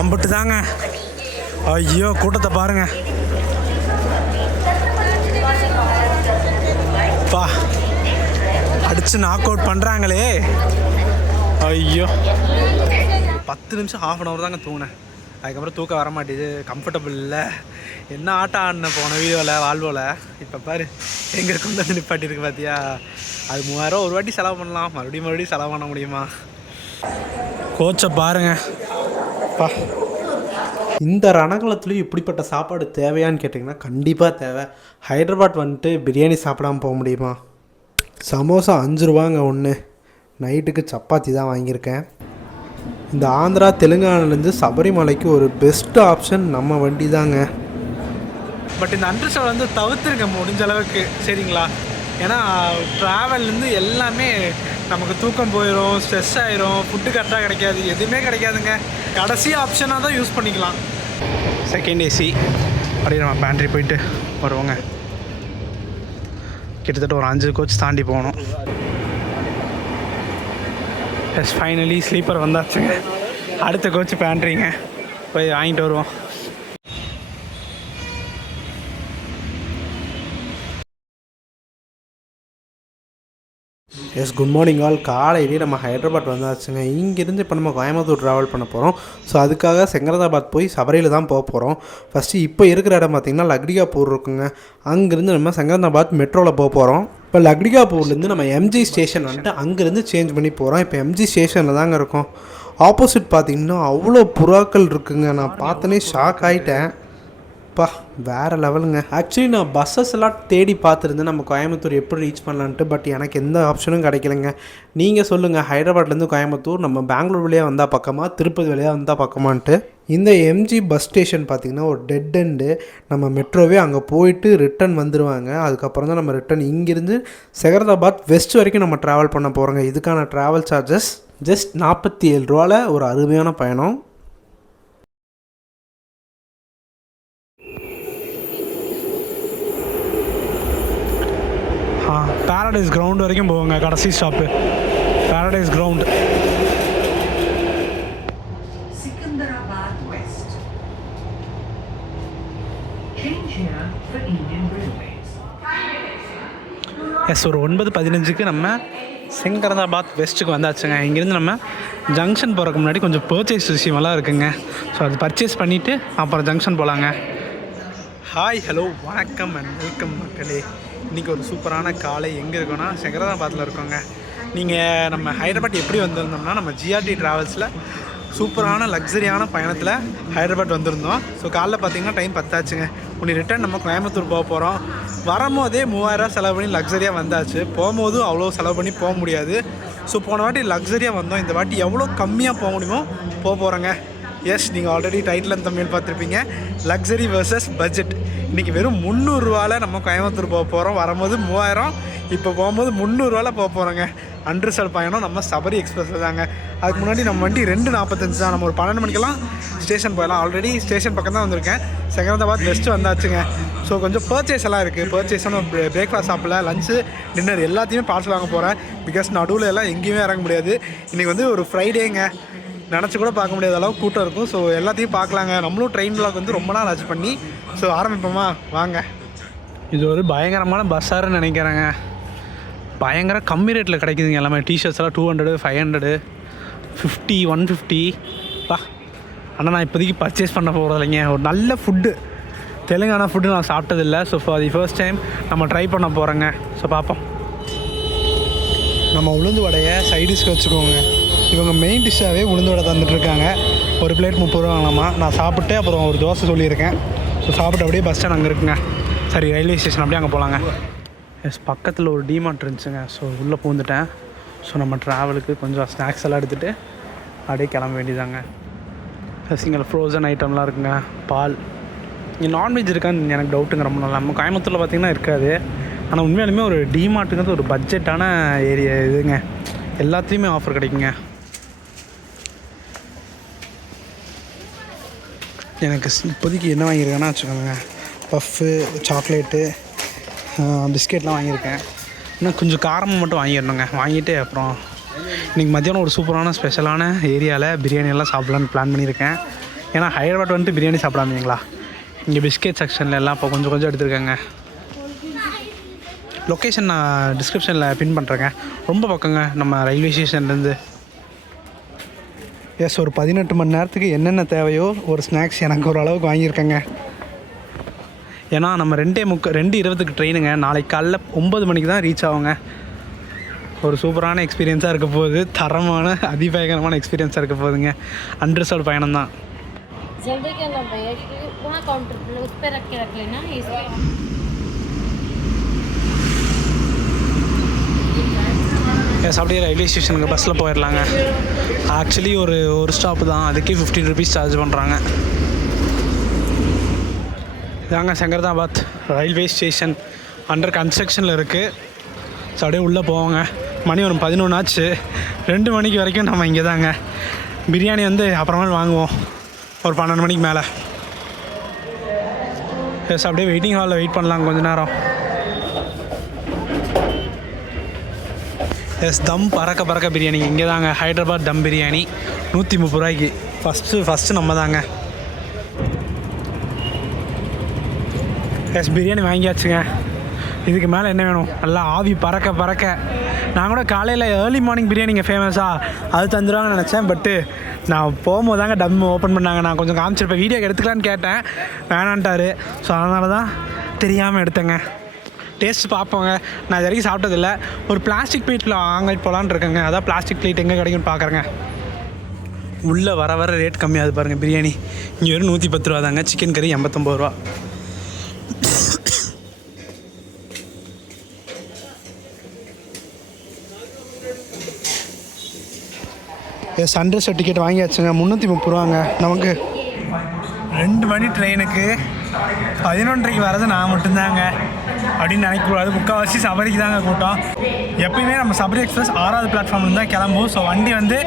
அம்பிட்டு தாங்க. ஐயோ கூட்டத்தை பாருங்க பா, அடிச்சு நாக் அவுட் பண்ணுறாங்களே. ஐயோ 10 நிமிஷம் ½ அன் ஹவர் தாங்க தூங்கினேன். அதுக்கப்புறம் தூக்கம் வர மாட்டேது, கம்ஃபர்டபுள் இல்லை. என்ன ஆட்டம் ஆடினேன் போன வீடியோவில் வால்வோவில். இப்போ பாரு எங்கே கொண்டு வந்து நிப்பாட்டிருக்கு பார்த்தியா. அது 3000 ஒரு வாட்டி செலவு பண்ணலாம், மறுபடியும் செலவு பண்ண முடியுமா? கோச்சை பாருங்க பா. இந்த ரணகலத்துலேயும் இப்படிப்பட்ட சாப்பாடு தேவையான்னு கேட்டிங்கன்னா கண்டிப்பாக தேவை. ஹைதராபாத் வந்துட்டு பிரியாணி சாப்பிடாமல் போக முடியுமா? சமோசா 5 ரூபாங்க ஒன்று. நைட்டுக்கு சப்பாத்தி தான் வாங்கியிருக்கேன். இந்த ஆந்திரா தெலுங்கானாலேருந்து சபரிமலைக்கு ஒரு பெஸ்ட் ஆப்ஷன் நம்ம வண்டி தாங்க. பட் இந்த அண்டர்ஸ்டாண்ட் வந்து தவிர்த்துருங்க முடிஞ்ச அளவுக்கு, சரிங்களா? ஏன்னா ட்ராவல்லேருந்து எல்லாமே நமக்கு தூக்கம் போயிடும், ஸ்ட்ரெஸ் ஆயிரும், ஃபுட்டு கரெக்டாக கிடைக்காது, எதுவுமே கிடைக்காதுங்க. கடைசி ஆப்ஷனாக தான் யூஸ் பண்ணிக்கலாம். செகண்ட் ஏசி அப்படியே நம்ம பேண்ட்ரி போயிட்டு வருவோங்க. கிட்டத்தட்ட ஒரு 5 கோச் தாண்டி போகணும். எஸ் ஃபைனலி ஸ்லீப்பர் வந்தாச்சுங்க. அடுத்த கோச் பேண்ட்ரிங்க, போய் வாங்கிட்டு வருவோம். Yes good morning all. காலையிலேயே நம்ம ஹைதராபாத் வந்தாச்சுங்க. இங்கேருந்து இப்போ நம்ம கோயம்புத்தூர் ட்ராவல் பண்ண போகிறோம். ஸோ அதுக்காக செங்கரதாபாத் போய் சபரியில் தான் போக போகிறோம். ஃபஸ்ட்டு இப்போ இருக்கிற இடம் பார்த்திங்கன்னா லக்டிகாப்பூர் இருக்குங்க. அங்கேருந்து நம்ம செங்கரதாபாத் மெட்ரோவில் போக போகிறோம். இப்போ லக்டிகாப்பூர்லேருந்து நம்ம எம்ஜி ஸ்டேஷன் வந்துட்டு அங்கேருந்து சேஞ்ச் பண்ணி போகிறோம். இப்போ எம்ஜி ஸ்டேஷனில் தாங்க இருக்கோம். ஆப்போசிட் பார்த்திங்கன்னா அவ்வளோ புறாக்கள் இருக்குங்க. நான் பார்த்தோன்னே ஷாக் ஆகிட்டேன். பா வேறு லெவலுங்க. ஆக்சுவலி நான் பஸ்ஸஸ் எல்லாம் தேடி பார்த்துருந்தேன் நம்ம கோயம்புத்தூர் எப்படி ரீச் பண்ணலான்ட்டு. பட் எனக்கு எந்த ஆப்ஷனும் கிடைக்கலங்க. நீங்கள் சொல்லுங்கள், ஹைதராபாத்லேருந்து கோயம்புத்தூர் நம்ம பெங்களூர் வழியாக வந்தால் பக்கமா, திருப்பதி வழியாக வந்தால் பக்கமான்ட்டு. இந்த எம்ஜி பஸ் ஸ்டேஷன் பார்த்திங்கன்னா ஒரு டெட் எண்டு. நம்ம மெட்ரோவே அங்கே போயிட்டு ரிட்டன் வந்துடுவாங்க. அதுக்கப்புறம் தான் நம்ம ரிட்டன் இங்கேருந்து செகரதாபாத் வெஸ்ட் வரைக்கும் நம்ம ட்ராவல் பண்ண போகிறோங்க. இதுக்கான ட்ராவல் சார்ஜஸ் ஜஸ்ட் 47 ரூபாவில் ஒரு அருமையான பயணம். பேரடைஸ் கிரவுண்ட் வரைக்கும் போவாங்க. கடைசி ஸ்டாப்பு பேரடைஸ் கிரவுண்ட். எஸ் ஒரு 9:15க்கு நம்ம செங்கரதாபாத் வெஸ்ட்டுக்கு வந்தாச்சுங்க. இங்கேருந்து நம்ம ஜங்ஷன் போகிறதுக்கு முன்னாடி கொஞ்சம் பர்ச்சேஸ் விஷயமெல்லாம் இருக்குங்க. ஸோ அது பர்ச்சேஸ் பண்ணிவிட்டு அப்புறம் ஜங்ஷன் போகலாங்க. ஹாய் ஹலோ வணக்கம் அண்ட் வெல்கம் மக்களே. இன்றைக்கி ஒரு சூப்பரான காலை. எங்கே இருக்கோன்னா செகரதாபாத்தில் இருக்கோங்க. நீங்கள் நம்ம ஹைதராபாத் எப்படி வந்திருந்தோம்னா நம்ம ஜிஆர்டி ட்ராவல்ஸில் சூப்பரான லக்ஸரியான பயணத்தில் ஹைதராபாத் வந்திருந்தோம். ஸோ காலைல பார்த்திங்கன்னா டைம் 10 ஆச்சுங்க. உன்னை ரிட்டர்ன் நம்ம கோயம்புத்தூர் போக போகிறோம். வரும்போதே 3000 செலவு பண்ணி லக்ஸரியாக வந்தாச்சு. போகும்போதும் அவ்வளோ செலவு பண்ணி போக முடியாது. ஸோ போன வாட்டி லக்ஸரியாக வந்தோம். இந்த வாட்டி எவ்வளோ கம்மியாக போக முடியுமோ போக போகிறோங்க. எஸ் நீங்கள் ஆல்ரெடி டைட்டில் அண்ட் தமிழ் பார்த்துருப்பீங்க, லக்ஸரி வர்சஸ் பட்ஜெட். இன்றைக்கி வெறும் 300 ரூபாவில் நம்ம கோயம்புத்தூர் போக போகிறோம். வரும்போது 3000, இப்போ போகும்போது 300 ரூபாவில் போக போகிறோங்க. அன்ரிசர்வ் பயணம் நம்ம சபரி எக்ஸ்பிரஸில் தாங்க. அதுக்கு முன்னாடி நம்ம வண்டி 2:45 தான். நம்ம ஒரு 12 மணிக்கெல்லாம் ஸ்டேஷன் போயிடலாம். ஆல்ரெடி ஸ்டேஷன் பக்கம் தான் வந்திருக்கேன். செகரதாபாத் வெஸ்ட்டு வந்தாச்சுங்க. ஸோ கொஞ்சம் பர்ச்சேஸ் எல்லாம் இருக்குது. பர்ச்சேஸ்னு பிரேக்ஃபாஸ்ட் சாப்பிடல, லஞ்சு டின்னர் எல்லாத்தையுமே பார்சல் வாங்க போகிறேன். பிகாஸ் நடுவில் எல்லாம் எங்கேயுமே இறங்க முடியாது. இன்றைக்கி வந்து ஒரு ஃப்ரைடேங்க, நினச்சி கூட பார்க்க முடியாத அளவுக்கு கூட்டம் இருக்கும். ஸோ எல்லாத்தையும் பார்க்கலாங்க. நம்மளும் ட்ரெயின் பிளாக் வந்து ரொம்ப நாள் ஆச்சு பண்ணி. ஸோ ஆரம்பிப்போமா வாங்க. இது ஒரு பயங்கரமான பஸ்ஸாருன்னு நினைக்கிறேங்க. பயங்கர கம்மி ரேட்டில் கிடைக்குதுங்க எல்லாமே. டிஷர்ட்ஸ் எல்லாம் 200, 500, 50, 150 பா. ஆனால் நான் இப்போதைக்கு பர்ச்சேஸ் பண்ண போகிறது இல்லைங்க. ஒரு நல்ல ஃபுட்டு, தெலுங்கானா ஃபுட்டு நான் சாப்பிட்டதில்லை. So for the first time நம்ம ட்ரை பண்ண போகிறோங்க. ஸோ பார்ப்போம். நம்ம உளுந்து வடையை சைடிஷ்க்கு வச்சுக்கோங்க. இவங்க மெயின் டிஷ்ஷாகவே உளுந்து வடை தந்துட்டுருக்காங்க. ஒரு பிளேட் 30 ரூபா வாங்கலாமா. நான் சாப்பிட்டு அப்புறம் ஒரு தோசை சொல்லியிருக்கேன். ஸோ சாப்பிட்டு அப்படியே பஸ் ஸ்டாண்ட் அங்கே இருக்குங்க. சரி ரயில்வே ஸ்டேஷன் அப்படியே அங்கே போகலாங்க. எஸ் பக்கத்தில் ஒரு டிமார்ட் இருந்துச்சுங்க. ஸோ உள்ளே பூந்துட்டேன். ஸோ நம்ம ட்ராவலுக்கு கொஞ்சம் ஸ்நாக்ஸ் எல்லாம் எடுத்துகிட்டு அப்படியே கிளம்ப வேண்டியதாங்க. ப்ளஸ் இங்கே ஃப்ரோசன் ஐட்டம்லாம் இருக்குங்க. பால். இங்கே நான்வெஜ் இருக்கான்னு எனக்கு டவுட்டுங்க. ரொம்ப நல்லா நம்ம கோயம்புத்தூரில் பார்த்திங்கன்னா இருக்காது. ஆனால் உண்மையாலுமே ஒரு டிமார்ட்டுங்கிறது ஒரு பட்ஜெட்டான ஏரியா இதுங்க. எல்லாத்துலேயுமே ஆஃபர் கிடைக்குங்க. எனக்கு இப்போதைக்கு என்ன வாங்கியிருக்கேன்னா வச்சுக்கோங்க, பஃப்பு, சாக்லேட்டு, பிஸ்கெட்லாம் வாங்கியிருக்கேன். இன்னும் கொஞ்சம் காரமாக மட்டும் வாங்கிடணுங்க. வாங்கிட்டு அப்புறம் இன்றைக்கி மத்தியானம் ஒரு சூப்பரான ஸ்பெஷலான ஏரியாவில் பிரியாணியெல்லாம் சாப்பிட்லான்னு பிளான் பண்ணியிருக்கேன். ஏன்னா ஹைதராபாத் வந்துட்டு பிரியாணி சாப்பிடாமீங்களா. இங்கே பிஸ்கெட் செக்ஷனில் எல்லாம் இப்போ கொஞ்சம் கொஞ்சம் எடுத்துருக்காங்க. லொக்கேஷன் நான் டிஸ்கிரிப்ஷனில் பின் பண்ணுறேங்க. ரொம்ப பக்கங்க நம்ம ரயில்வே ஸ்டேஷன்லேருந்து. எஸ், ஒரு 18 மணி நேரத்துக்கு என்னென்ன தேவையோ ஒரு ஸ்நாக்ஸ் எனக்கு ஒரு அளவுக்கு வாங்கியிருக்கேங்க. ஏன்னா நம்ம 2:20 ட்ரெயினுங்க. நாளைக்கு காலைல 9 மணிக்கு தான் ரீச் ஆகுங்க. ஒரு சூப்பரான எக்ஸ்பீரியன்ஸாக இருக்க போகுது. தரமான அதிபயங்கரமான எக்ஸ்பீரியன்ஸாக இருக்க போகுதுங்க. அன்ரிசர்வ் பயணம் தான். எஸ், அப்படியே ரயில்வே ஸ்டேஷனுக்கு பஸ்ஸில் போயிடலாங்க. ஆக்சுவலி ஒரு ஸ்டாப்பு தான், அதுக்கே 15 ருபீஸ் சார்ஜ் பண்ணுறாங்க. இதாங்க செங்கர்தாபாத் ரயில்வே ஸ்டேஷன் அண்டர் கன்ஸ்ட்ரக்ஷனில் இருக்குது. ஸோ அப்படியே உள்ளே போவாங்க. மணி ஒரு 11 ஆச்சு. 2 மணிக்கு வரைக்கும் நம்ம இங்கே தாங்க. பிரியாணி வந்து அப்புறமேல் வாங்குவோம் ஒரு 12 மணிக்கு மேலே. எஸ், அப்படியே வெயிட்டிங் ஹாலில் வெயிட் பண்ணலாம் கொஞ்ச நேரம். எஸ், தம் பறக்க பிரியாணி இங்கே தாங்க. ஹைதராபாத் தம் பிரியாணி 130 ரூபாய்க்கு. ஃபஸ்ட்டு நம்ம தாங்க. எஸ், பிரியாணி வாங்கியாச்சுங்க. இதுக்கு மேலே என்ன வேணும்? நல்லா ஆவி பறக்க. நான் கூட காலையில் ஏர்லி மார்னிங் பிரியாணி இங்கே ஃபேமஸாக அது தந்துடுவாங்கன்னு நினச்சேன். பட்டு நான் போகும்போது தாங்க டம் ஓப்பன் பண்ணாங்க. நான் கொஞ்சம் காமிச்சிருப்பேன், வீடியோக்கு எடுத்துக்கலான்னு கேட்டேன், வேணான்ட்டார். ஸோ அதனால தான் தெரியாமல் எடுத்தேங்க. டேஸ்ட் பார்ப்போங்க. நான் இது வரைக்கும் சாப்பிட்டதில்ல. ஒரு பிளாஸ்டிக் பிளேட்டில் வாங்கிட்டு போகலான்னு இருக்கேங்க. அதான் பிளாஸ்டிக் பிளேட் எங்கே கிடைக்குன்னு பார்க்குறேங்க. உள்ளே வர ரேட் கம்மியாகுது பாருங்கள். பிரியாணி இங்கே வெறும் 110 ரூபா தாங்க. சிக்கன் கறி 89 ரூபா. S, unreserved ticket வாங்கியாச்சுங்க. 330 ரூபாங்க. நமக்கு 2 மணி ட்ரெயினுக்கு 11:30க்கு வர்றது நான் மட்டும்தாங்க அப்படின்னு நினைக்கக்கூடாது. முக்கால்வாசி சபரிக்கு தாங்க கூட்டம். எப்பயுமே நம்ம சபரி எக்ஸ்பிரஸ் 6வது பிளாட்ஃபார்ம்லேருந்து தான் கிளம்பும். ஸோ வண்டி வந்து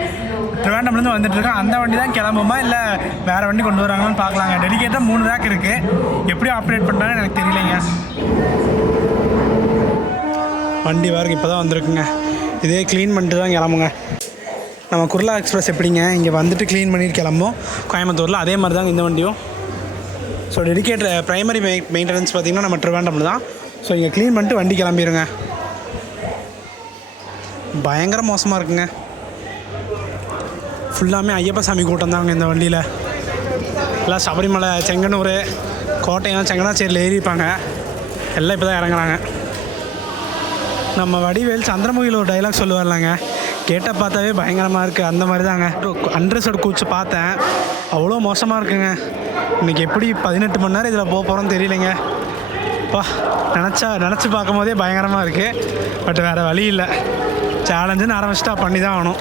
ட்ரிவாண்டம்லேருந்து வந்துட்டுருக்கோம். அந்த வண்டி தான் கிளம்புமா இல்லை வேறு வண்டி கொண்டு வராங்கன்னு பார்க்கலாங்க. டெடிக்கேட்டாக 3 ரேக் இருக்குது. எப்படியும் ஆப்ரேட் பண்ணுறாங்கன்னு எனக்கு தெரியலைங்க. வண்டி பாருங்க இப்போ தான் வந்திருக்குங்க. இதே க்ளீன் பண்ணிட்டு தான் கிளம்புங்க. நம்ம குர்லா எக்ஸ்பிரஸ் எப்படிங்க இங்கே வந்துட்டு க்ளீன் பண்ணிட்டு கிளம்பும் கோயம்புத்தூரில், அதே மாதிரி தாங்க இந்த வண்டியும். ஸோ டெடிக்கேட் ப்ரைமரி மெயின்டெனன்ஸ் பார்த்திங்கன்னா நம்ம ட்ரிவாண்டமில் தான். ஸோ இங்கே க்ளீன் பண்ணிட்டு வண்டி கிளம்பிடுங்க. பயங்கர மோசமாக இருக்குங்க. ஃபுல்லாமே ஐயப்ப சாமி கூட்டம் தாங்க இந்த வண்டியில். எல்லாம் சபரிமலை, செங்கனூர், கோட்டையம், செங்கனாச்சேரியில் ஏறிப்பாங்க. எல்லாம் இப்போ தான் இறங்குறாங்க. நம்ம வடிவேல் சந்திரமுகியில் ஒரு டைலாக் சொல்லுவார்லாங்க, கேட்டால் பார்த்தாவே பயங்கரமாக இருக்குது. அந்த மாதிரி தாங்க. அன்ரிசர்வ் கூச்சு பார்த்தேன், அவ்வளோ மோசமாக இருக்குங்க. இன்றைக்கி எப்படி 18 மணி நேரம் இதில் போக போகிறோன்னு தெரியலைங்க. நினச்சி பார்க்கும் போதே பயங்கரமாக இருக்குது. பட் வேறு வழி இல்லை, சேலஞ்சுன்னு ஆரம்பிச்சிட்டா பண்ணி தான் ஆகணும்.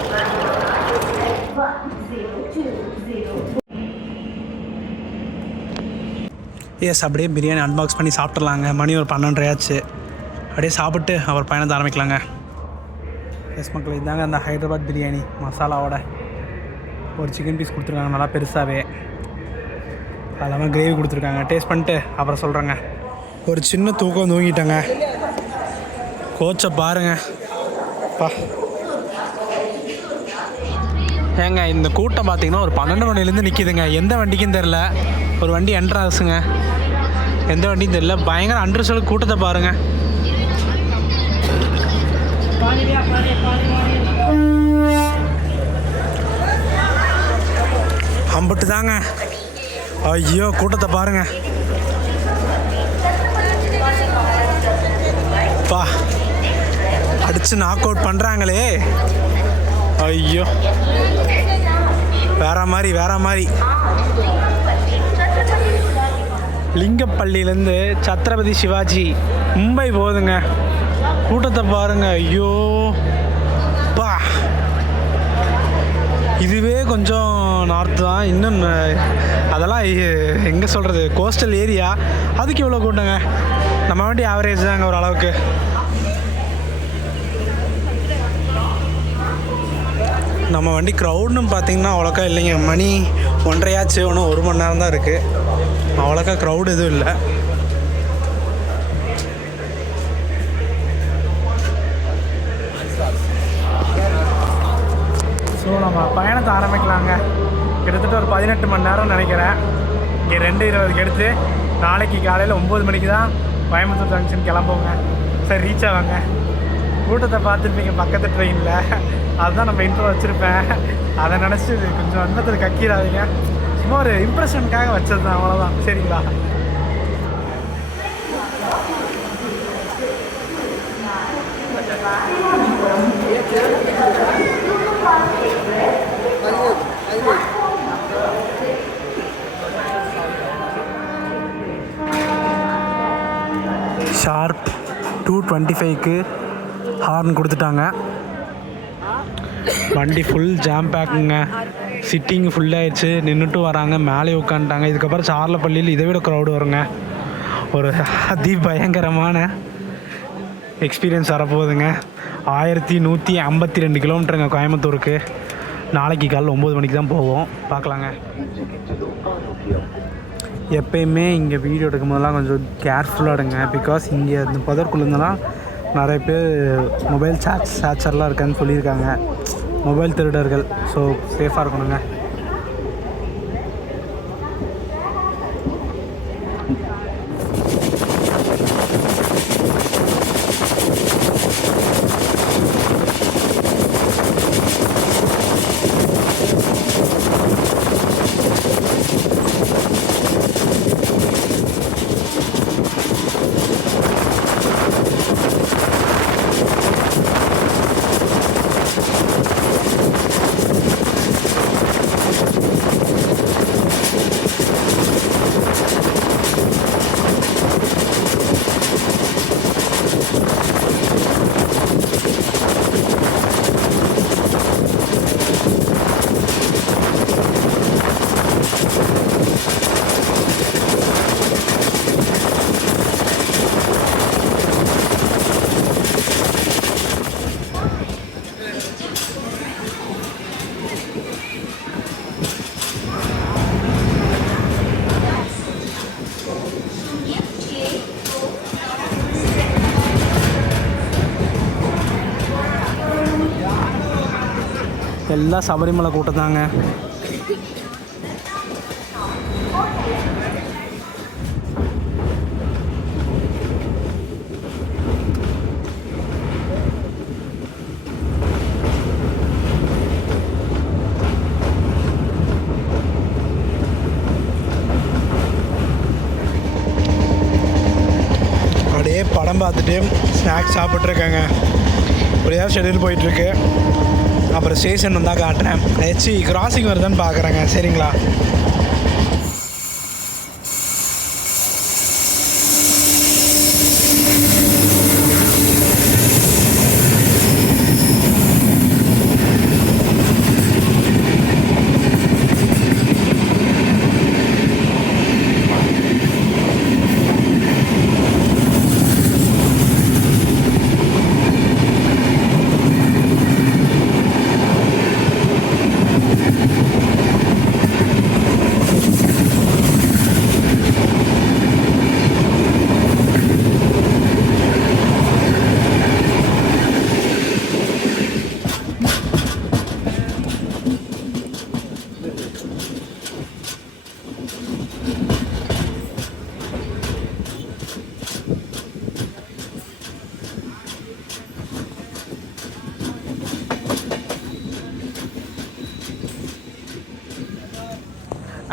எஸ், அப்படியே பிரியாணி அன்பாக்ஸ் பண்ணி சாப்பிட்றலாங்க. மணி ஒரு 12:30 ஆச்சு. அப்படியே சாப்பிட்டு அவர் பயணத்தை ஆரம்பிக்கலாங்க. எஸ் மக்கள், இதுதாங்க அந்த ஹைதராபாத் பிரியாணி மசாலாவோட ஒரு சிக்கன் பீஸ் கொடுத்துருக்காங்க, நல்லா பெருசாகவே. அதெல்லாம் கிரேவி கொடுத்துருக்காங்க. டேஸ்ட் பண்ணிட்டு அப்புறம் சொல்கிறேங்க. ஒரு சின்ன தூக்கம் தூங்கிட்டேங்க. கோச்சை பாருங்க பா. ஏங்க இந்த கூட்டம் பார்த்தீங்கன்னா ஒரு 12 மணிலேருந்து நிற்கிதுங்க. எந்த வண்டிக்கும் தெரில. ஒரு வண்டி என்ட்ராஸுங்க, எந்த வண்டியும் தெரில. பயங்கர அன்ரிசர்வ் கூட்டத்தை பாருங்கள். அம்பட்டு தாங்க. ஐயோ கூட்டத்தை பாருங்க பா. அடிச்சு நாக் அவுட் பண்ணுறாங்களே. ஐயோ வேற மாதிரி. லிங்கப்பள்ளியிலேருந்து சத்ரபதி சிவாஜி மும்பை போகுதுங்க. கூட்டத்தை பாருங்க. ஐயோ பா. இதுவே கொஞ்சம் நார்த்து தான். இன்னும் அதெல்லாம் எங்கே சொல்கிறது, கோஸ்டல் ஏரியா. அதுக்கு இவ்வளோ கூட்டங்க. நம்ம வண்டி ஆவரேஜ் தாங்க ஒரு அளவுக்கு. நம்ம வண்டி க்ரௌட்னு பார்த்தீங்கன்னா அவ்வளோக்கா இல்லைங்க. மணி 1:30 ஆச்சு. ஒன்றும் 1 மணி நேரம் தான் இருக்குது. அவ்வளோக்கா க்ரௌட் எதுவும் இல்லை. ஸோ நம்ம பயணத்தை ஆரம்பிக்கலாங்க. கிட்டத்தட்ட ஒரு 18 மணி நேரம் நினைக்கிறேன். இங்கே 2:20க்கு எடுத்து நாளைக்கு காலையில் 9 மணிக்கு தான் கோயம்புத்தூர் ஜங்ஷன் கிளம்புவோங்க. சரி ரீச் ஆவாங்க. கூட்டத்தை பார்த்துருப்பீங்க பக்கத்து ட்ரெயினில், அதுதான் நம்ம இன்ட்ரோ வச்சுருப்பேன். அதை நினச்சி கொஞ்சம் அன்பத்தில் கக்கிடாதீங்க, சும்மா ஒரு இம்ப்ரெஷனுக்காக வச்சது தான், அவ்வளோதான். சரிங்களா? ஷார்ப் 2:25க்கு ஹார்ன் கொடுத்துட்டாங்க. வண்டி ஃபுல் ஜாம் பேக்குங்க. சிட்டிங் ஃபுல்லாகிடுச்சு, நின்றுட்டும் வராங்க, மேலே உட்காந்துட்டாங்க. இதுக்கப்புறம் சார்லப்பள்ளியில் இதை விட க்ரௌடு வருங்க. ஒரு பயங்கரமான எக்ஸ்பீரியன்ஸ் வரப்போகுதுங்க. 1152 கிலோமீட்டருங்க கோயம்புத்தூருக்கு. நாளைக்கு காலையில் 9 மணிக்கு தான் போவோம். பார்க்கலாங்க. எப்பயுமே இங்கே வீடியோ எடுக்கும் போதெல்லாம் கொஞ்சம் கேர்ஃபுல்லாக எடுங்க. பிகாஸ் இங்கே இந்த புதற்குள்ளேருந்துலாம் நிறைய பேர் மொபைல் சார்ஜர்லாம் இருக்கான்னு சொல்லியிருக்காங்க, மொபைல் திருடர்கள். ஸோ சேஃபாக இருக்கணுங்க. எல்லாம் சபரிமலை கூட்டம் தாங்க. அப்படியே படம் பார்த்துட்டு ஸ்நாக்ஸ் சாப்பிட்ருக்காங்க. இப்படியா ஷெட்யூல் போயிட்டுருக்கு. அப்புறம் ஸ்டேஷன் வந்தால் காட்டுறேன். கிராசிங் வருதான்னு பார்க்குறேங்க. சரிங்களா?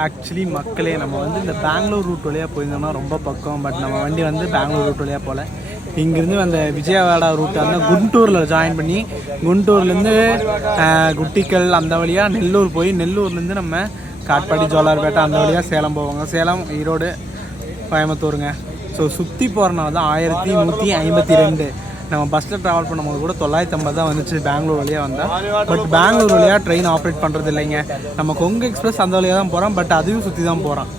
ஆக்சுவலி மக்களே, நம்ம வந்து இந்த பெங்களூர் ரூட் வழியாக போயிருந்தோம்னா ரொம்ப பக்கம். பட் நம்ம வண்டி வந்து பெங்களூர் ரூட் வழியாக போகல. இங்கேருந்து அந்த விஜயவாடா ரூட்டை வந்து குண்டூரில் ஜாயின் பண்ணி, குண்டூர்லேருந்து குட்டிக்கல் அந்த வழியாக நெல்லூர் போய், நெல்லூர்லேருந்து நம்ம காட்பாடி, ஜோலார்பேட்டை அந்த வழியாக சேலம் போவாங்க. சேலம், ஈரோடு, கோயம்புத்தூருங்க. ஸோ சுற்றி போகிறனால தான் 1152. நம்ம பஸ்ஸில் ட்ராவல் பண்ணும்போது கூட 950 தான் வந்துச்சு பெங்களூர் வழியாக வந்தால். பட் பெங்களூர் வழியாக ட்ரெயின் ஆப்ரேட் பண்ணுறது இல்லைங்க. நம்ம கொங்கு எக்ஸ்பிரஸ் அந்த வழியாக தான் போகிறோம். பட் அதையும் சுற்றி தான் போகிறான்.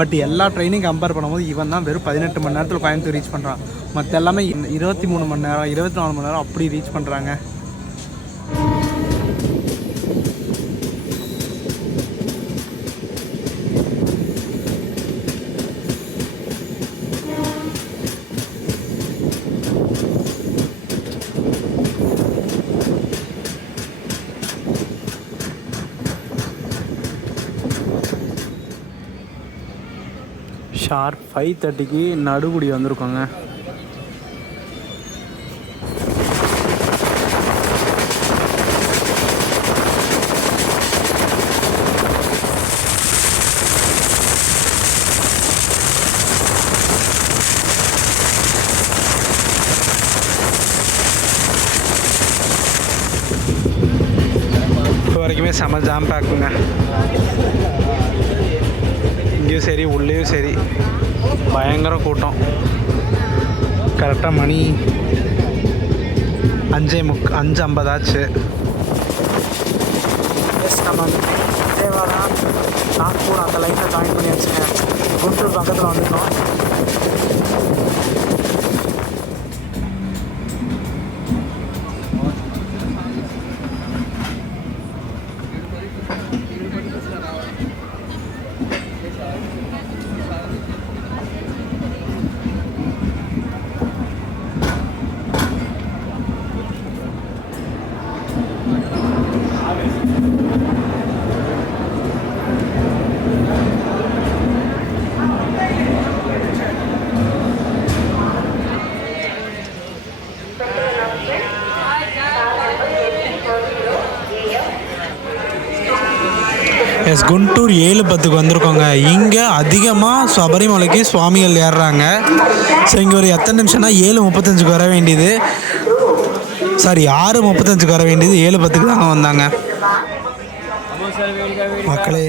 பட் எல்லா ட்ரெயினையும் கம்பேர் பண்ணும்போது இவன் தான் வெறும் 18 மணி நேரத்தில் கோயம்புத்தூர் ரீச் பண்ணுறான். மற்ற எல்லாமே 23 மணி நேரம், 24 மணி நேரம் அப்படி ரீச் பண்ணுறாங்க. ஷார்ப் 5:30க்கு நடுகுடி வந்திருக்கோங்க. இப்போ வரைக்குமே செம ஜாம் பேக்குங்க. இங்கேயும் சரி உள்ளேயும் சரி பயங்கர கூட்டம். கரெக்டாக மணி 5:50 ஆச்சு. நம்ம விஜயவாடா நாக்பூர் அந்த லைனில் ஜாயின் பண்ணி வச்சுங்க. குண்டூர் பக்கத்தில் வந்துட்டோம். எஸ், குண்டூர் 7:10க்கு வந்திருக்கோங்க. இங்கே அதிகமாக சபரிமலைக்கு சுவாமிகள் ஏறுறாங்க. ஸோ இங்கே ஒரு எத்தனை நிமிஷம்னா 7:35க்கு வர வேண்டியது, சாரி 6:35க்கு வர வேண்டியது 7:10க்கு தாங்க வந்தாங்க. மக்களே,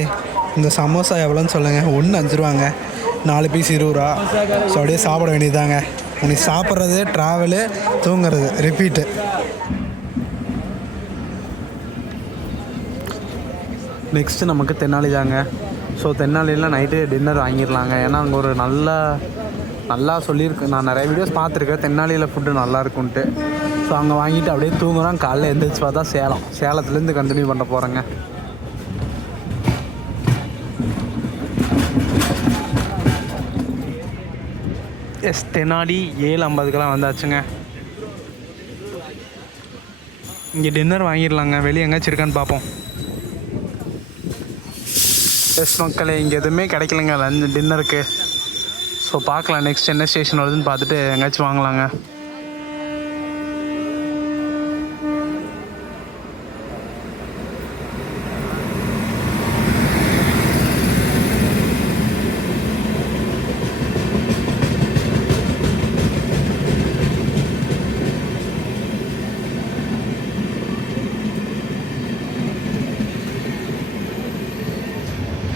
இந்த சமோசா எவ்வளோன்னு சொல்லுங்கள். 1 5 ரூபாங்க, 4 பீஸ் 20 ரூபா. ஸோ அப்படியே சாப்பிட வேண்டியது தாங்க. உனக்கு சாப்பிட்றது, ட்ராவலு, தூங்குறது, ரிப்பீட்டு. நெக்ஸ்ட்டு நமக்கு தென்னாலி தாங்க. ஸோ தென்னாலியில் நைட்டு டின்னர் வாங்கிடலாங்க. ஏன்னா அங்கே ஒரு நல்லா சொல்லியிருக்கு. நான் நிறைய வீடியோஸ் பார்த்துருக்கேன் தென்னாலியில் ஃபுட்டு நல்லா இருக்குன்ட்டு. ஸோ அங்கே வாங்கிட்டு அப்படியே தூங்குறோம். காலையில் எழுந்திரிச்சு பார்த்தா சேலத்துலேருந்து கண்டினியூ பண்ண போகிறேங்க. எஸ், தெனாலி 7:50க்கெல்லாம் வந்தாச்சுங்க. இங்கே டின்னர் வாங்கிடலாங்க. வெளியே எங்கேயாச்சும் இருக்கான்னு பார்ப்போம். எஸ் மக்களே, இங்கே எதுவுமே கிடைக்கலங்க டின்னருக்கு. ஸோ பார்க்கலாம் நெக்ஸ்ட் என்ன ஸ்டேஷன் வருதுன்னு பார்த்துட்டு எங்கேயாச்சும் வாங்கலாங்க.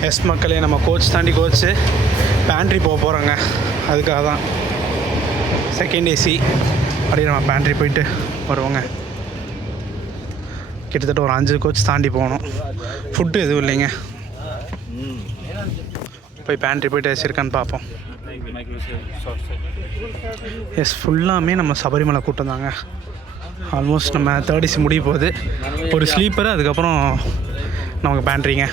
எஸ் மக்களே, நம்ம கோச் தாண்டி பேண்ட்ரி போக போகிறோங்க. அதுக்காக தான் செகண்ட் ஏசி. அப்படியே நம்ம பேண்ட்ரி போயிட்டு வருவோங்க. கிட்டத்தட்ட ஒரு 5 கோச் தாண்டி போகணும். ஃபுட்டு எதுவும் இல்லைங்க. போய் பேண்ட்ரி போயிட்டு ஏசி இருக்கான்னு பார்ப்போம். எஸ், ஃபுல்லாமே நம்ம சபரிமலை கூட்டம் தாங்க. ஆல்மோஸ்ட் நம்ம 3rd ஏசி முடிய போகுது. ஒரு ஸ்லீப்பரு, அதுக்கப்புறம் நமக்கு பேண்ட்ரிங்க.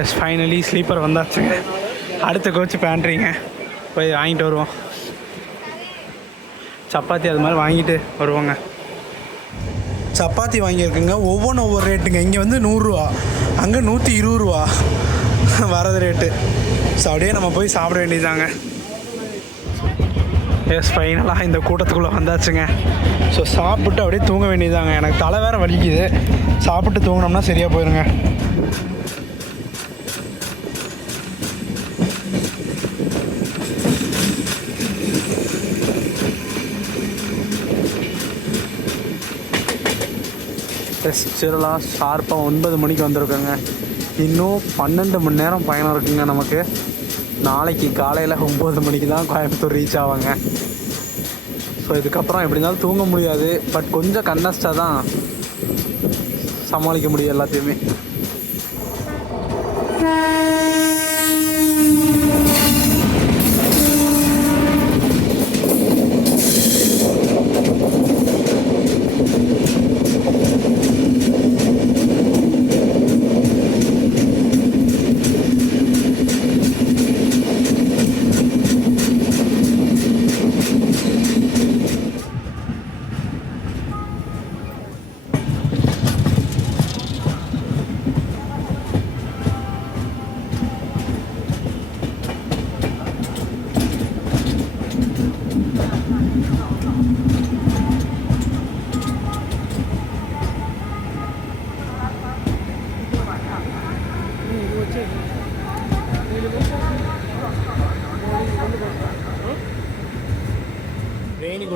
எஸ், ஃபைனலி ஸ்லீப்பர் வந்தாச்சுங்க. அடுத்த கோச்சு பேண்ட்ரிங்க. போய் வாங்கிட்டு வருவோம். சப்பாத்தி அது மாதிரி வாங்கிட்டு வருவோங்க. சப்பாத்தி வாங்கியிருக்குங்க. ஒவ்வொரு ரேட்டுங்க. இங்கே வந்து 100 ரூபா, அங்கே 120 ரூபா வரது ரேட்டு. ஸோ அப்படியே நம்ம போய் சாப்பிட வேண்டியதாங்க. எஸ், ஃபைனலாக இந்த கூட்டத்துக்குள்ளே வந்தாச்சுங்க. ஸோ சாப்பிட்டு அப்படியே தூங்க வேண்டியதாங்க. எனக்கு தலை வேறு வலிக்குது. சாப்பிட்டு தூங்கினோம்னா சரியாக போயிருங்க. எஸ், சிறலாக ஷார்ப்பாக 9 மணிக்கு வந்திருக்கோங்க. இன்னும் 12 மணி நேரம் பயணம் இருக்குங்க நமக்கு. நாளைக்கு காலையில் 9 மணிக்கு தான் கோயம்புத்தூர் ரீச் ஆவாங்க. ஸோ இதுக்கப்புறம் எப்படி இருந்தாலும் தூங்க முடியாது. பட் கொஞ்சம் கன்னஸ்டாக தான் சமாளிக்க முடியும் எல்லாத்தையுமே.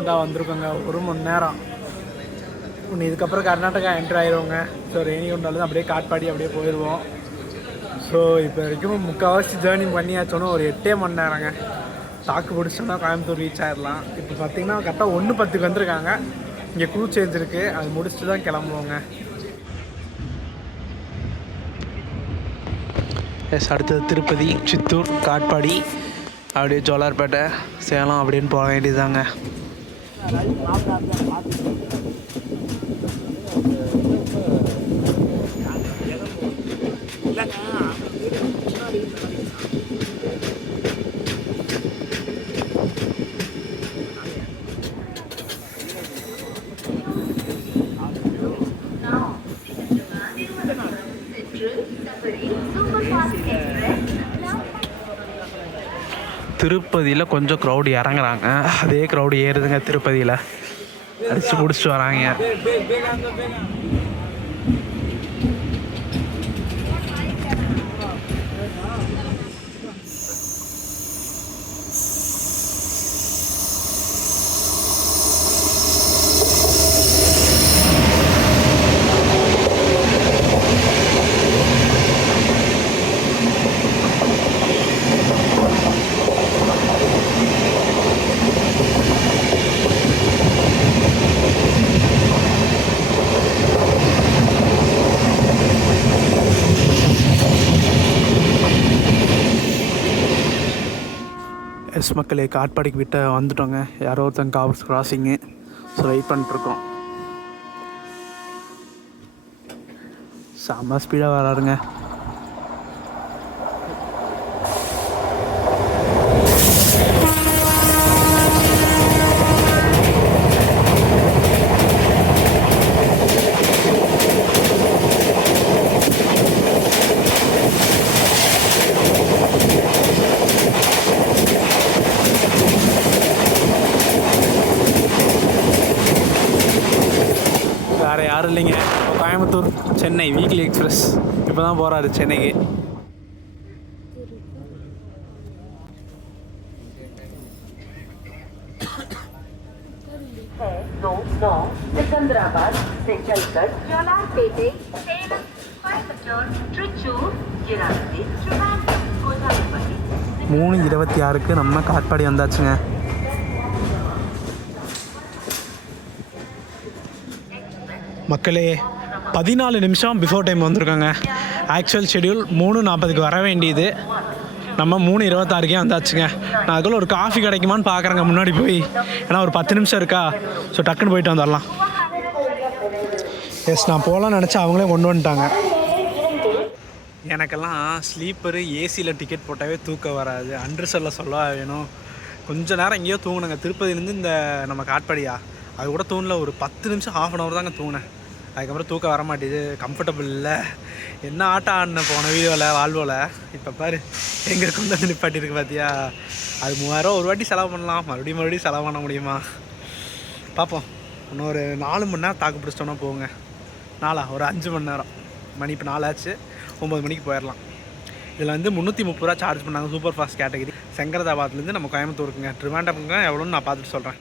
ரீசெண்டாக வந்திருக்கோங்க. 1 மணி நேரம். இன்னும் இதுக்கப்புறம் கர்நாடகா என்ட்ரு ஆயிடுவோங்க. ஸோ ரேணிகுண்டாலேருந்து அப்படியே காட்பாடி அப்படியே போயிடுவோம். ஸோ இப்போ வரைக்கும் முக்கால்வாசி ஜேர்னி பண்ணியாச்சோன்னா ஒரு 8 மணி நேரங்க. தாக்கு பிடிச்சோன்னா கோயம்புத்தூர் ரீச் ஆகிடலாம். இப்போ பார்த்திங்கன்னா கரெக்டாக 1:10 வந்திருக்காங்க. இங்கே க்ரூ சேஞ்ச் இருக்குது, அது முடிச்சுட்டு தான் கிளம்புவோங்க. எஸ், அடுத்தது திருப்பதி, சித்தூர், காட்பாடி, அப்படியே ஜோலார்பேட்டை, சேலம் அப்படின்னு போக வேண்டியதாங்க. திருப்பதியில் கொஞ்சம் க்ரௌடு இறங்குறாங்க, அதே க்ரௌடு ஏறுதுங்க. திருப்பதியில் அடிச்சு பிடிச்சிட்டு வராங்க. எஸ் மக்களே, காட்பாடிக்கு விட்ட வந்துட்டோங்க. யாரோ ஒருத்தங்க காவல்ஸ் கிராசிங்கு. ஸோ வெயிட் பண்ணிட்டுருக்கோம். செம்ம ஸ்பீடாக வராருங்க. வேறு யாரும் இல்லைங்க, கோயம்புத்தூர் சென்னை வீக்லி எக்ஸ்பிரஸ் இப்போ தான் போகிறாரு சென்னைக்கு. सिकंदराबाद से चलकर जोलारपेटे, सेलम, कोयंबटूर, त्रिचूर, गिरासी, त्रिवेंद्रम, कोटापल्ली. 3:26 நம்ம காட்பாடி வந்தாச்சுங்க. மக்களே, 14 நிமிஷம் பிஃபோர் டைம் வந்திருக்காங்க. ஆக்சுவல் ஷெடியூல் 3:40 வர வேண்டியது, நம்ம 3:26 வந்தாச்சுங்க. நான் அதுக்குள்ள ஒரு காஃபி கிடைக்குமான்னு பார்க்குறேங்க முன்னாடி போய். ஏன்னா ஒரு 10 நிமிஷம் இருக்கா, ஸோ டக்குன்னு போயிட்டு வந்துடலாம். எஸ், நான் போகலான்னு நினச்சா அவங்களே கொண்டு வந்துட்டாங்க. எனக்கெல்லாம் ஸ்லீப்பரு ஏசியில் டிக்கெட் போட்டாவே தூக்கம் வராது. அன்ரிசர்வில் சொல்ல வேணும். கொஞ்சம் நேரம் எங்கேயோ தூங்கினேங்க. திருப்பதிலேருந்து இந்த நம்ம காட்பாடியா, அது கூட தூங்கல. ஒரு 10 நிமிஷம், 1/2 hour தாங்க தூங்கினேன். அதுக்கப்புறம் தூக்கம் வர மாட்டேது, கம்ஃபர்டபுள் இல்லை. என்ன ஆட்டம் ஆடினேன் போன வீடியோவில், வால்வோவில். இப்போ பாரு எங்கே கொண்டு வந்து நிப்பாட்டிருக்கு பார்த்தியா. அது 3000 ஒரு வாட்டி செலவு பண்ணலாம், மறுபடியும் செலவு பண்ண முடியுமா பார்ப்போம். இன்னொரு 4 மணி நேரம் தாக்கு பிடிச்சிட்டோன்னா போங்க. ஒரு 5 மணி நேரம். மணி இப்போ 4 ஆச்சு, 9 மணிக்கு போயிடலாம். இதில் வந்து 330 ரூபா சார்ஜ் பண்ணாங்க, சூப்பர் ஃபாஸ்ட் கேட்டகரி. செங்கரதாபாத்லேருந்து நம்ம கோயம்புத்தூருக்குங்க. ட்ரிவாண்டம்ங்க எவ்வளோன்னு நான் பார்த்துட்டு சொல்கிறேன்.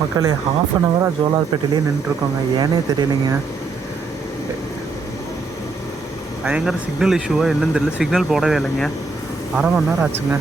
மக்களே, 1/2 hour ஜோலார்பேட்டையிலே நின்றுருக்கோங்க. ஏனே தெரியலைங்க. பயங்கர சிக்னல் இஷ்யூவோ என்னன்னு தெரியல, சிக்னல் போடவே இல்லைங்க. 1/2 மணி நேரம் ஆச்சுங்க.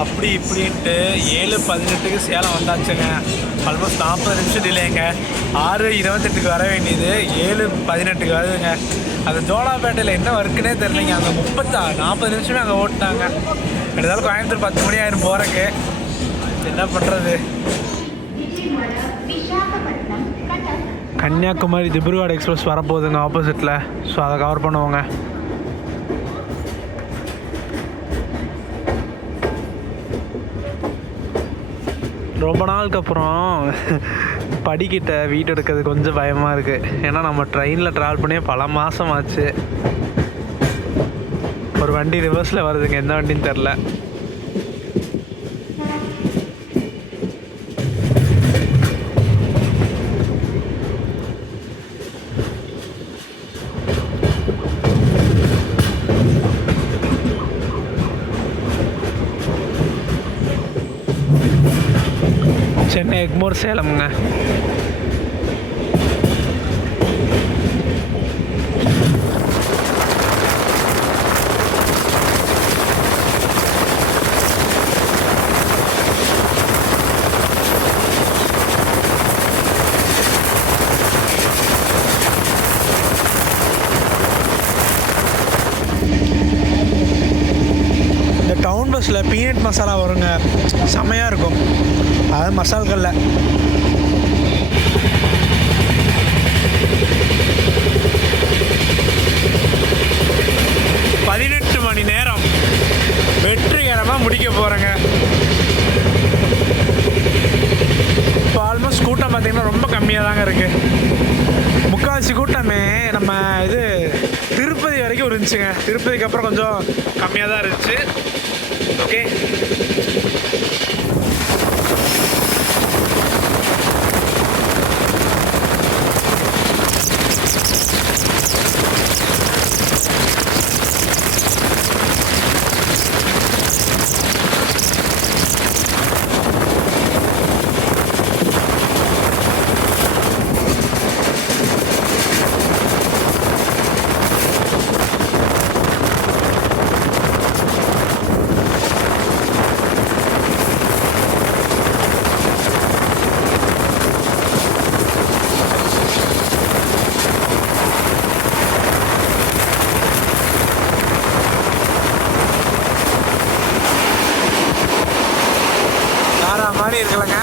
அப்படி இப்படின்ட்டு 7:18க்கு சேலம் வந்தாச்சுங்க. ஆல்மோஸ்ட் 40 நிமிஷம் டிலேங்க. 6:28க்கு வர வேண்டியது 7:18க்கு வருதுங்க. அந்த ஜோலாப்பேட்டையில் என்ன ஒர்க்குனே தெரிலிங்க. அங்கே 40 நிமிஷமே அங்கே ஓட்டினாங்க. எடுத்தாலும் கோயம்புத்தூர் 10 மணி ஆயிரம் போகிறக்கு. என்ன பண்ணுறது? கன்னியாகுமரி திப்ருகட் எக்ஸ்பிரஸ் வரப்போகுதுங்க ஆப்போசிட்டில். ஸோ அதை கவர் பண்ணுவோங்க. ரொம்ப நாளுக்கு அப்புறம் படிக்கிட்ட வீட்டு எடுக்கிறது கொஞ்சம் பயமாக இருக்குது. ஏன்னா நம்ம ட்ரெயினில் ட்ராவல் பண்ணி பல மாதம் ஆச்சு. ஒரு வண்டி ரிவர்ஸில் வருதுங்க, எந்த வண்டின்னு தெரில. சென்னை எக்மோர் சேலம்ங்க. இந்த டவுன் பஸ்ஸில் பீனட் மசாலா வருங்க, செம்மையாக இருக்கும். அதாவது மசால்கல்ல 18 மணி நேரம் வெற்றிகரமாக முடிக்க போகிறேங்க. இப்போ ஆல்மோஸ்ட் கூட்டம் பார்த்திங்கன்னா ரொம்ப கம்மியாக தாங்க இருக்குது. முக்கால்வாசி கூட்டமே நம்ம இது திருப்பதி வரைக்கும் இருந்துச்சுங்க. திருப்பதிக்கு அப்புறம் கொஞ்சம் கம்மியாக தான் இருந்துச்சு. ஓகே, மாதிரி இருக்கலங்க.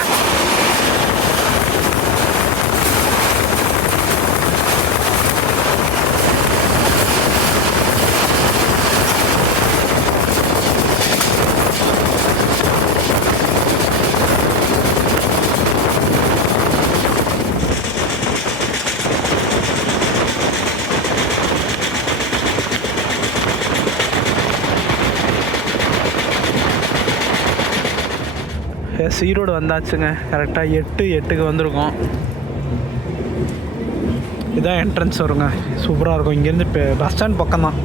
ஈரோடு வந்தாச்சுங்க. கரெக்டாக 8:08க்கு வந்திருக்கோம். இதுதான் என்ட்ரன்ஸ் வருங்க. சூப்பராக இருக்கும். இங்கேருந்து இப்போ பஸ் ஸ்டாண்ட் பக்கம் தான்.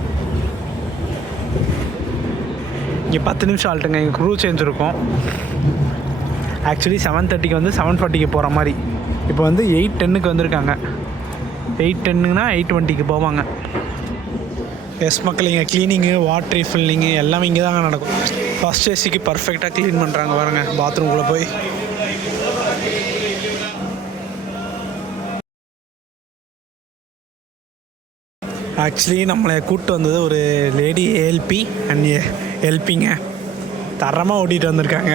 இங்கே 10 நிமிஷம் ஆல்ட்டுங்க. இங்கே க்ரூ சேஞ்ச் இருக்கும். ஆக்சுவலி 7:30க்கு வந்து 7:40க்கு போகிற மாதிரி. இப்போ வந்து 8:10க்கு வந்திருக்காங்க. 8:10னா 8:20க்கு போவாங்க. எஸ் மக்கள், இங்கே க்ளீனிங்கு, வாட்டர் ரீஃபில்லிங்கு எல்லாமே இங்கே தாங்க நடக்கும். ஃபஸ்ட் ஏசிக்கு பர்ஃபெக்டாக க்ளீன் பண்ணுறாங்க பாருங்க. பாத்ரூம்குள்ளே போய் ஆக்சுவலி நம்மளை கூப்பிட்டு வந்தது ஒரு லேடி ஏஎல்பி அண்ட் எல்பிங்க. தரமாக ஓட்டிகிட்டு வந்திருக்காங்க.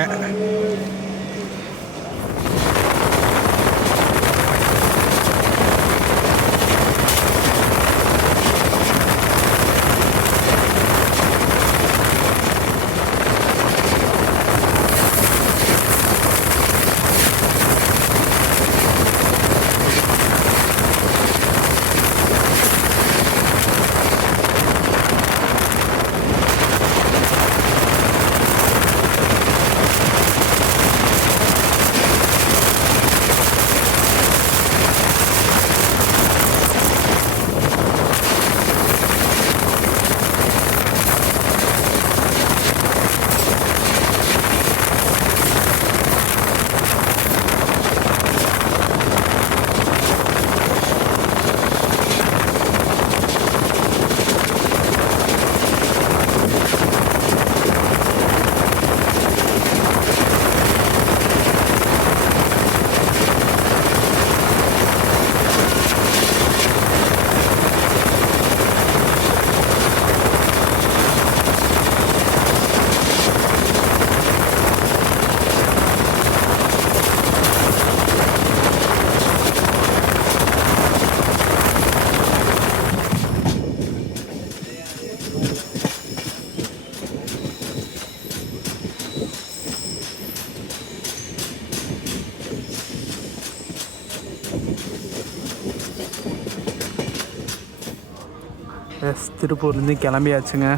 எஸ், திருப்பூர்லேருந்து கிளம்பியாச்சுங்க.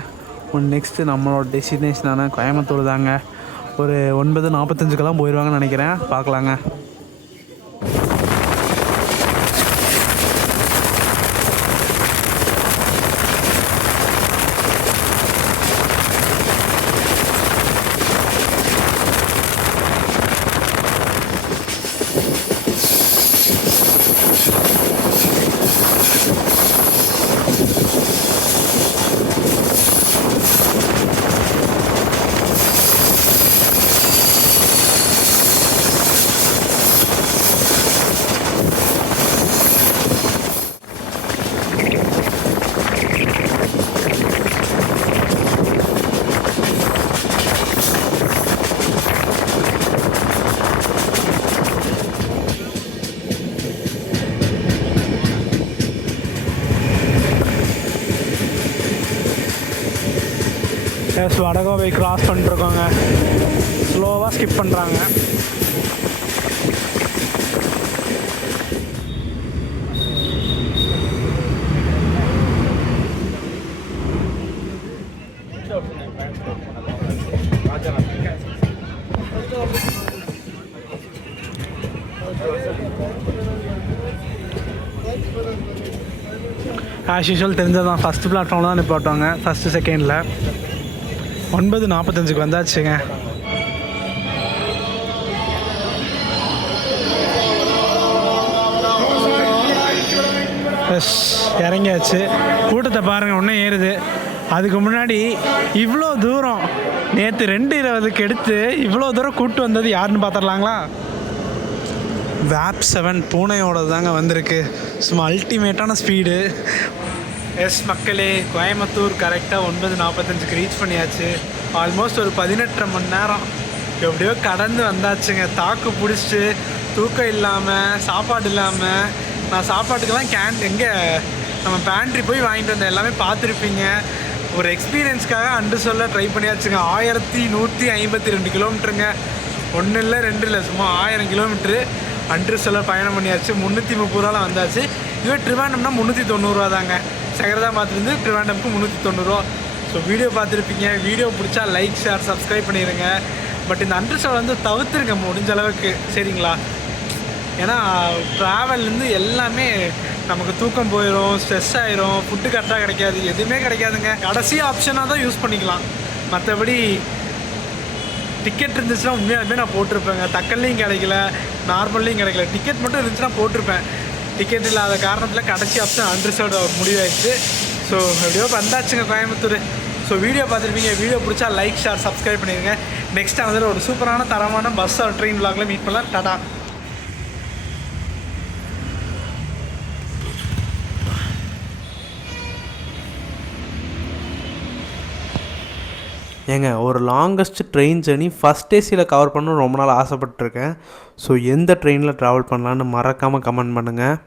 நெக்ஸ்ட்டு நம்மளோட டெஸ்டினேஷனான கோயம்புத்தூர் தாங்க. ஒரு 9:45 போயிடுவாங்கன்னு நினைக்கிறேன். பார்க்கலாங்க. எஸ், வடகோவை கிராஸ் பண்ணிட்டுருக்கோங்க. ஸ்லோவாக ஸ்கிப் பண்ணுறாங்க. ஆஸ் யூஷுவல் தெரிஞ்சதான், ஃபஸ்ட்டு பிளாட்ஃபார்மில் தான் நிப்பாட்டுவாங்க. ஃபஸ்ட்டு செகண்டில் 9:45 வந்தாச்சுங்க. எஸ், இறங்கியாச்சு. கூட்டத்தை பாருங்கள், ஒன்றே ஏறுது. அதுக்கு முன்னாடி இவ்வளோ தூரம் நேற்று 2:20 எடுத்து இவ்வளோ தூரம் கூப்பிட்டு வந்தது யாருன்னு பார்த்துடலாங்களா? வேப் 7 பூனையோட தாங்க வந்திருக்கு. சும்மா அல்டிமேட்டான ஸ்பீடு. எஸ் மக்களே, கோயம்புத்தூர் கரெக்டாக 9:45 ரீச் பண்ணியாச்சு. ஆல்மோஸ்ட் ஒரு 18 மணி நேரம் எப்படியோ கடந்து வந்தாச்சுங்க. தாக்கு பிடிச்சிட்டு தூக்கம் இல்லாமல், சாப்பாடு இல்லாமல். நான் சாப்பாட்டுக்கெல்லாம் எங்கே நம்ம பேண்ட்ரி போய் வாங்கிட்டு வந்தேன். எல்லாமே பார்த்துருப்பீங்க. ஒரு எக்ஸ்பீரியன்ஸ்க்காக அன்று சொல்ல ட்ரை பண்ணியாச்சுங்க. 1152 கிலோமீட்டருங்க. 1 இல்லை 2 இல்லை, சும்மா 1000 கிலோமீட்ரு அன்று சொல்ல பயணம் பண்ணியாச்சு. 330 வந்தாச்சு. இதுவே ட்ரிவாண்டம்னா 390 தாங்க. சகரதாபாத்லேருந்து ட்ரிவாண்டம்க்கு 390. ஸோ வீடியோ பார்த்துருப்பீங்க. வீடியோ பிடிச்சா லைக், ஷேர், சப்ஸ்கிரைப் பண்ணிடுங்க. பட் இந்த அன்று சொல்ல வந்து தவிர்த்துருங்க முடிஞ்ச அளவுக்கு, சரிங்களா? ஏன்னா ட்ராவல்லேருந்து எல்லாமே நமக்கு தூக்கம் போயிடும், ஸ்ட்ரெஸ் ஆயிரும், ஃபுட்டு கரெக்டாக கிடைக்காது, எதுவுமே கிடைக்காதுங்க. கடைசி ஆப்ஷனாக தான் யூஸ் பண்ணிக்கலாம். மற்றபடி டிக்கெட் இருந்துச்சுன்னா உண்மையாலுமே நான் போட்டிருப்பேங்க. தக்கல்லையும் கிடைக்கல, நார்மல்லையும் கிடைக்கல. டிக்கெட் மட்டும் இருந்துச்சுன்னா போட்டிருப்பேன். டிக்கெட் இல்லாத காரணத்தில் கடைசி ஆப்ஷன் அன்ரிசர்வ்டு முடிவாயிடுச்சு. ஸோ எப்படியோ வந்தாச்சுங்க கோயம்புத்தூர். ஸோ வீடியோ பார்த்துருப்பீங்க. வீடியோ பிடிச்சா லைக், ஷேர், சப்ஸ்கிரைப் பண்ணிடுங்க. நெக்ஸ்ட் அதில் ஒரு சூப்பரான தரமான பஸ் ஆர் ட்ரெயின் விலாகில் மீட் பண்ணலாம். டாடா. ஏங்க, ஒரு லாங்கஸ்ட் ட்ரெயின் ஜேர்னி ஃபஸ்ட் ஏசியில் கவர் பண்ணணும்னு ரொம்ப நாள் ஆசைப்பட்ருக்கேன். ஸோ எந்த ட்ரெயினில் ட்ராவல் பண்ணலான்னு மறக்காமல் கமெண்ட் பண்ணுங்கள்.